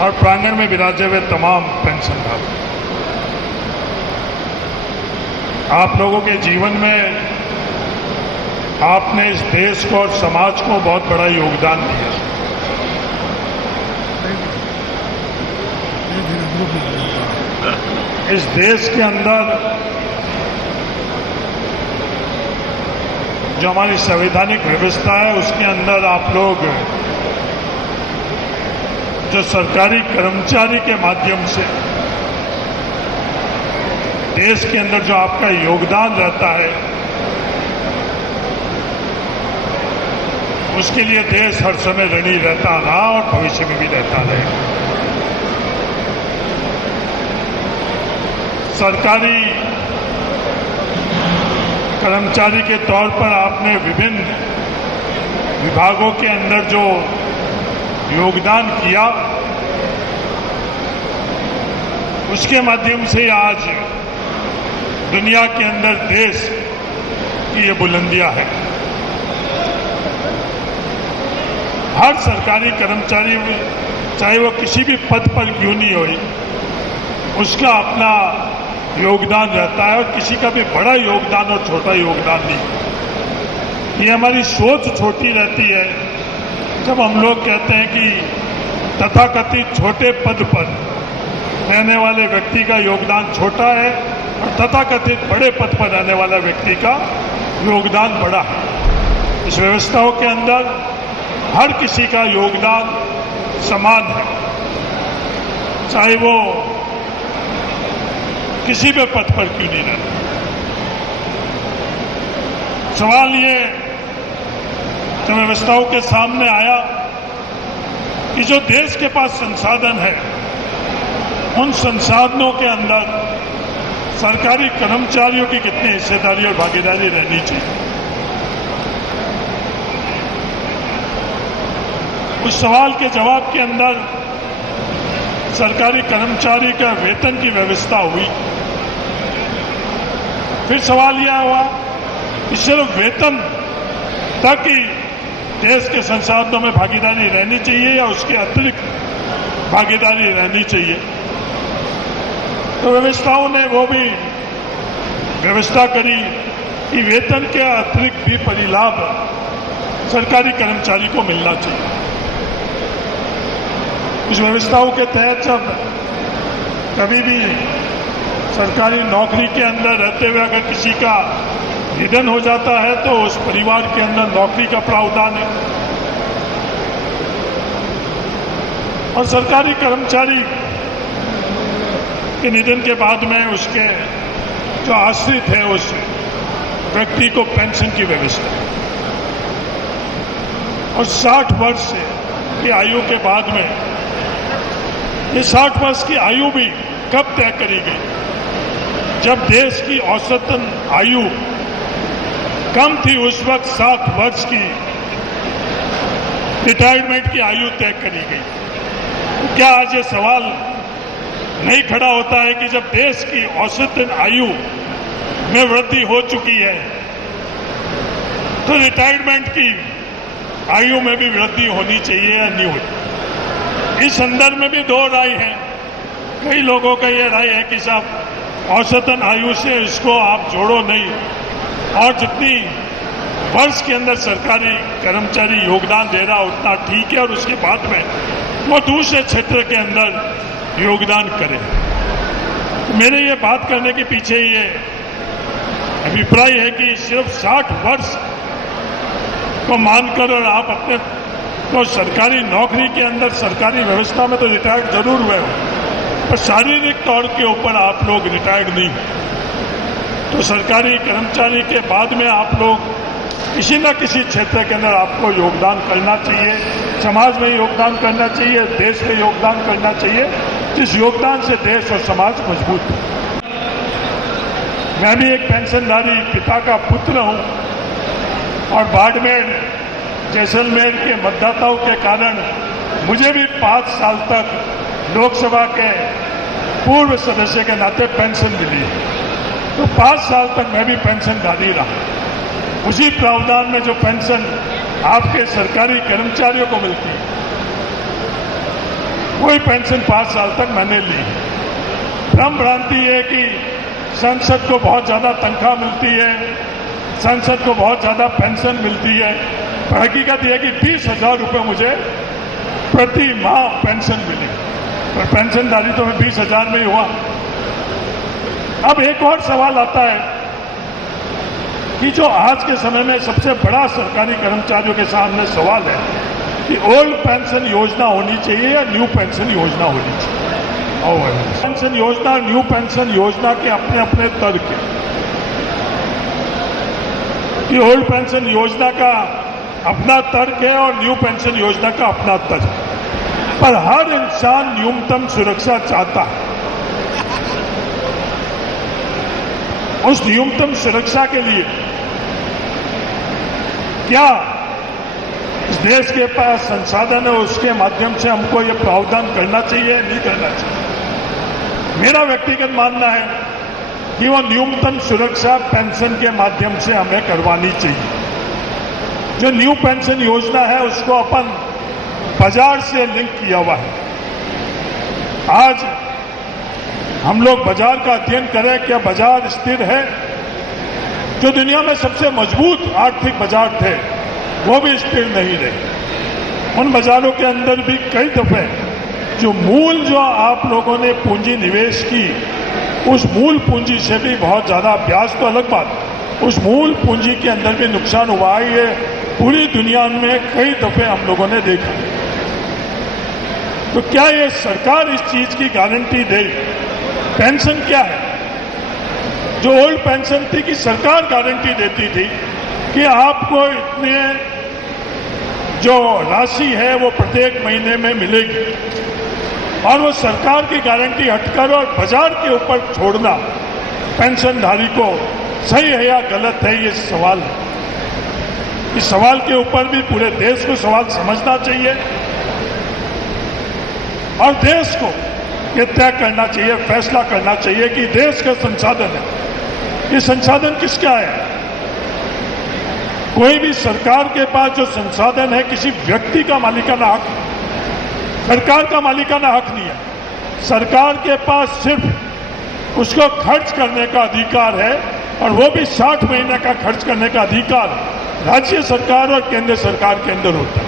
और प्रांगण में विराजे हुए तमाम पेंशनधारक, आप लोगों के जीवन में आपने इस देश को और समाज को बहुत बड़ा योगदान दिया। इस देश के अंदर जो हमारी संवैधानिक व्यवस्था है उसके अंदर आप लोग जो सरकारी कर्मचारी के माध्यम से देश के अंदर जो आपका योगदान रहता है उसके लिए देश हर समय ऋणी रहता रहा और भविष्य में भी रहता रहेगा। सरकारी कर्मचारी के तौर पर आपने विभिन्न विभागों के अंदर जो योगदान किया उसके माध्यम से आज दुनिया के अंदर देश की ये बुलंदियां हैं। हर सरकारी कर्मचारी चाहे वो किसी भी पद पर क्यों नहीं हो उसका अपना योगदान रहता है और किसी का भी बड़ा योगदान और छोटा योगदान नहीं। ये हमारी सोच छोटी रहती है जब हम लोग कहते हैं कि तथाकथित छोटे पद पर रहने वाले व्यक्ति का योगदान छोटा है और तथाकथित बड़े पद पर रहने वाला व्यक्ति का योगदान बड़ा है। इस व्यवस्थाओं के अंदर हर किसी का योगदान समान है, चाहे वो किसी भी पद पर क्यों नहीं रहता। सवाल ये जो व्यवस्थाओं के सामने आया कि जो देश के पास संसाधन है उन संसाधनों के अंदर सरकारी कर्मचारियों की कितनी हिस्सेदारी और भागीदारी रहनी चाहिए। उस सवाल के जवाब के अंदर सरकारी कर्मचारी का वेतन की व्यवस्था हुई। फिर सवाल यह हुआ कि सिर्फ वेतन तक ही देश के संसाधनों में भागीदारी रहनी चाहिए या उसके अतिरिक्त भागीदारी रहनी चाहिए। तो व्यवस्थाओं ने वो भी व्यवस्था करी कि वेतन के अतिरिक्त भी परिलाभ सरकारी कर्मचारी को मिलना चाहिए। इस व्यवस्थाओं के तहत जब कभी भी सरकारी नौकरी के अंदर रहते हुए अगर किसी का निधन हो जाता है तो उस परिवार के अंदर नौकरी का प्रावधान है और सरकारी कर्मचारी के निधन के बाद में उसके जो आश्रित है उस व्यक्ति को पेंशन की व्यवस्था और 60 वर्ष की आयु के बाद में ये 60 वर्ष की आयु भी कब तय करी गई? जब देश की औसतन आयु कम थी उस वक्त 60 वर्ष की रिटायरमेंट की आयु तय करी गई। क्या आज ये सवाल नहीं खड़ा होता है कि जब देश की औसतन आयु में वृद्धि हो चुकी है तो रिटायरमेंट की आयु में भी वृद्धि होनी चाहिए या नहीं होती? इस संदर्भ में भी दो राय है। कई लोगों का यह राय है कि साहब औसतन आयु से इसको आप जोड़ो नहीं और जितनी वर्ष के अंदर सरकारी कर्मचारी योगदान दे रहा उतना ठीक है और उसके बाद में वो दूसरे क्षेत्र के अंदर योगदान करें। मेरे ये बात करने के पीछे ये अभिप्राय है कि सिर्फ 60 वर्ष को मानकर और आप अपने तो सरकारी नौकरी के अंदर सरकारी व्यवस्था में तो रिटायर्ड जरूर हुए हो पर शारीरिक तौर के ऊपर आप लोग रिटायर्ड नहीं हो। तो सरकारी कर्मचारी के बाद में आप लोग किसी न किसी क्षेत्र के अंदर आपको योगदान करना चाहिए, समाज में योगदान करना चाहिए, देश में योगदान करना चाहिए, जिस योगदान से देश और समाज मजबूत हो। मैं भी एक पेंशनधारी पिता का पुत्र हूं और बाड़मेर जैसलमेर के मतदाताओं के कारण मुझे भी 5 साल तक लोकसभा के पूर्व सदस्य के नाते पेंशन मिली। तो 5 साल तक मैं भी पेंशनधारी रहा। उसी प्रावधान में जो पेंशन आपके सरकारी कर्मचारियों को मिलती है वही पेंशन 5 साल तक मैंने ली। भ्रम भ्रांति है कि संसद को बहुत ज्यादा तनख्वाह मिलती है, संसद को बहुत ज्यादा पेंशन मिलती है। पर हकीकत यह है कि 20,000 रुपये मुझे प्रति माह पेंशन मिली, पर पेंशनधारी तो मैं 20,000 में ही हुआ। अब एक और सवाल आता है कि जो आज के समय में सबसे बड़ा सरकारी कर्मचारियों के सामने सवाल है कि ओल्ड पेंशन योजना होनी चाहिए या न्यू पेंशन योजना होनी चाहिए। और पेंशन योजना और न्यू पेंशन योजना के अपने अपने तर्क हैं कि ओल्ड पेंशन योजना का अपना तर्क है और न्यू पेंशन योजना का अपना तर्क, पर हर इंसान न्यूनतम सुरक्षा चाहता है। उस न्यूनतम सुरक्षा के लिए क्या इस देश के पास संसाधन है, उसके माध्यम से हमको ये प्रावधान करना चाहिए, नहीं करना चाहिए? मेरा व्यक्तिगत मानना है कि वो न्यूनतम सुरक्षा पेंशन के माध्यम से हमें करवानी चाहिए। जो न्यू पेंशन योजना है उसको अपन बाजार से लिंक किया हुआ है। आज हम लोग बाजार का अध्ययन करें, क्या बाजार स्थिर है? जो दुनिया में सबसे मजबूत आर्थिक बाजार थे वो भी स्थिर नहीं रहे। उन बाजारों के अंदर भी कई दफे जो आप लोगों ने पूंजी निवेश की, उस मूल पूंजी से भी बहुत ज्यादा, ब्याज तो अलग बात, उस मूल पूंजी के अंदर भी नुकसान हुआ है। ये पूरी दुनिया में कई दफे हम लोगों ने देखा। तो क्या ये सरकार इस चीज की गारंटी दे? पेंशन क्या है? जो ओल्ड पेंशन थी कि सरकार गारंटी देती थी कि आपको इतने जो राशि है वो प्रत्येक महीने में मिलेगी, और वो सरकार की गारंटी हटकर और बाजार के ऊपर छोड़ना पेंशनधारी को सही है या गलत है, ये सवाल है। इस सवाल के ऊपर भी पूरे देश को सवाल समझना चाहिए और देश को ये तय करना चाहिए, फैसला करना चाहिए कि देश का संसाधन है, ये संसाधन किसका है? कोई भी सरकार के पास जो संसाधन है किसी व्यक्ति का मालिकाना हक, सरकार का मालिकाना हक नहीं है। सरकार के पास सिर्फ उसको खर्च करने का अधिकार है, और वो भी 60 महीने का खर्च करने का अधिकार राज्य सरकार और केंद्र सरकार के अंदर होता है।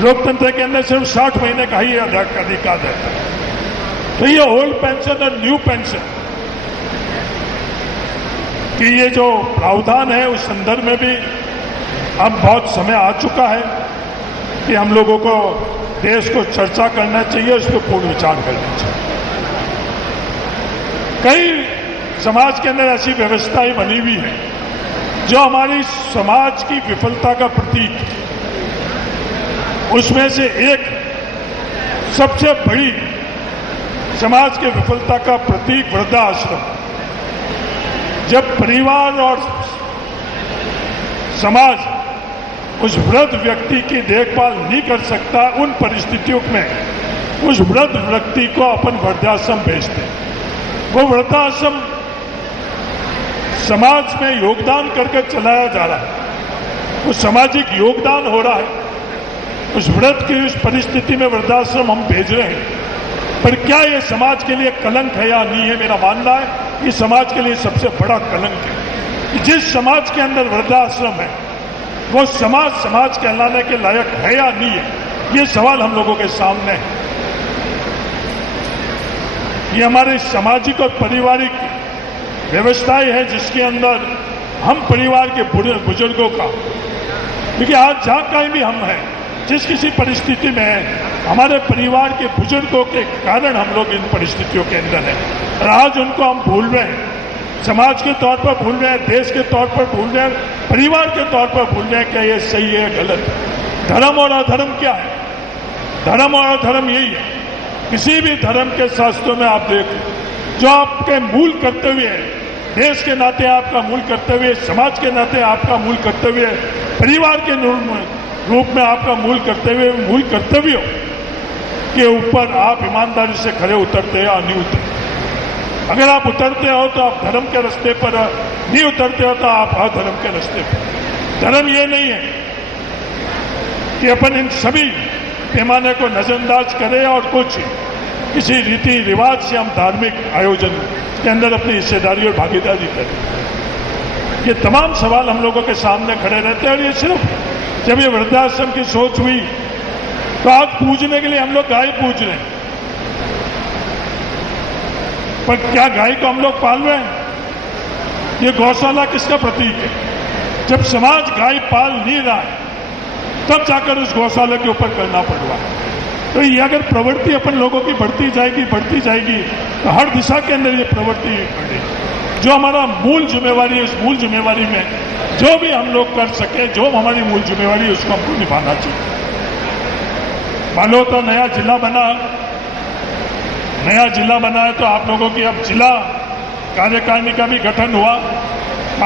लोकतंत्र के अंदर सिर्फ 60 महीने का ही अधिकार है। तो ये ओल्ड पेंशन और न्यू पेंशन कि ये जो प्रावधान है उस संदर्भ में भी अब बहुत समय आ चुका है कि हम लोगों को देश को चर्चा करना चाहिए, उस पर पूर्ण विचार करना चाहिए। कई समाज के अंदर ऐसी व्यवस्थाएं बनी हुई है जो हमारी समाज की विफलता का प्रतीक। उसमें से एक सबसे बड़ी समाज के विफलता का प्रतीक वृद्धाश्रम। जब परिवार और समाज उस वृद्ध व्यक्ति की देखभाल नहीं कर सकता, उन परिस्थितियों में उस वृद्ध व्यक्ति को अपन वृद्धाश्रम भेजते। वो वृद्धाश्रम समाज में योगदान करके चलाया जा रहा है, वो सामाजिक योगदान हो रहा है। उस वृद्ध की उस परिस्थिति में वृद्धाश्रम हम भेज रहे हैं, पर क्या ये समाज के लिए कलंक है या नहीं है? मेरा मानना है ये समाज के लिए सबसे बड़ा कलंक है। जिस समाज के अंदर वृद्धाश्रम है वो समाज कहलाने के लायक है या नहीं है, ये सवाल हम लोगों के सामने है। ये हमारे सामाजिक और पारिवारिक व्यवस्थाएं है जिसके अंदर हम परिवार के बुजुर्गों का, क्योंकि आज जहां कहीं भी हम हैं, जिस किसी परिस्थिति में है, हमारे परिवार के बुजुर्गों के कारण हम लोग इन परिस्थितियों के अंदर हैं, और आज उनको हम भूल रहे हैं। समाज के तौर पर भूल रहे हैं, देश के तौर पर भूल रहे हैं, परिवार के तौर पर भूल रहे हैं। क्या ये सही है गलत है? धर्म और अधर्म क्या है? धर्म और अधर्म यही है। किसी भी धर्म के शास्त्रों में आप देखो, जो आपके मूल कर्तव्य है, देश के नाते आपका मूल कर्तव्य, समाज के नाते आपका मूल कर्तव्य, परिवार के रूप में आपका मूल कर्तव्यों के ऊपर आप ईमानदारी से खड़े उतरते हैं या नहीं उतरते। अगर आप उतरते हो तो आप धर्म के रास्ते पर, नहीं उतरते हो तो आप अधर्म के रास्ते पर। धर्म ये नहीं है कि अपन इन सभी पैमाने को नजरअंदाज करें और कुछ किसी रीति रिवाज से हम धार्मिक आयोजन के अंदर अपनी हिस्सेदारी और भागीदारी करें। ये तमाम सवाल हम लोगों के सामने खड़े रहते हैं। और ये सिर्फ जब ये वृद्धाश्रम की सोच हुई तो आज पूजने के लिए हम लोग गाय पूज रहे हैं, पर क्या गाय को हम लोग पाल रहे हैं? ये गौशाला किसका प्रतीक है? जब समाज गाय पाल नहीं रहा है तब जाकर उस गौशाला के ऊपर करना पड़ रहा है। तो ये अगर प्रवृत्ति अपन लोगों की बढ़ती जाएगी तो हर दिशा के अंदर ये प्रवृत्ति बढ़ेगी। जो हमारा मूल जिम्मेवारी है, उस मूल जिम्मेवारी में जो भी हम लोग कर सके, जो हमारी मूल जिम्मेवारी है उसको हमको निभाना चाहिए। बालोद तो नया जिला बना है तो आप लोगों की अब जिला कार्यकारिणी का भी गठन हुआ।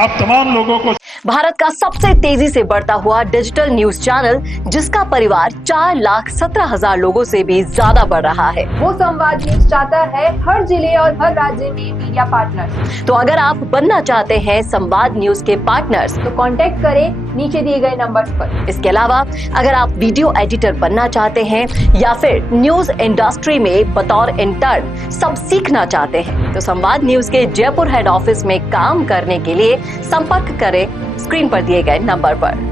आप तमाम लोगों को भारत का सबसे तेजी से बढ़ता हुआ डिजिटल न्यूज चैनल जिसका परिवार 4,17,000 लोगों से भी ज्यादा बढ़ रहा है, वो संवाद न्यूज चाहता है हर जिले और हर राज्य में मीडिया पार्टनर्स। तो अगर आप बनना चाहते हैं संवाद न्यूज के पार्टनर्स तो कांटेक्ट करें नीचे दिए गए नंबर्स पर। इसके अलावा अगर आप वीडियो एडिटर बनना चाहते हैं या फिर न्यूज इंडस्ट्री में बतौर इंटर्न सब सीखना चाहते हैं तो संवाद न्यूज के जयपुर हेड ऑफिस में काम करने के लिए संपर्क करें स्क्रीन पर दिए गए नंबर पर।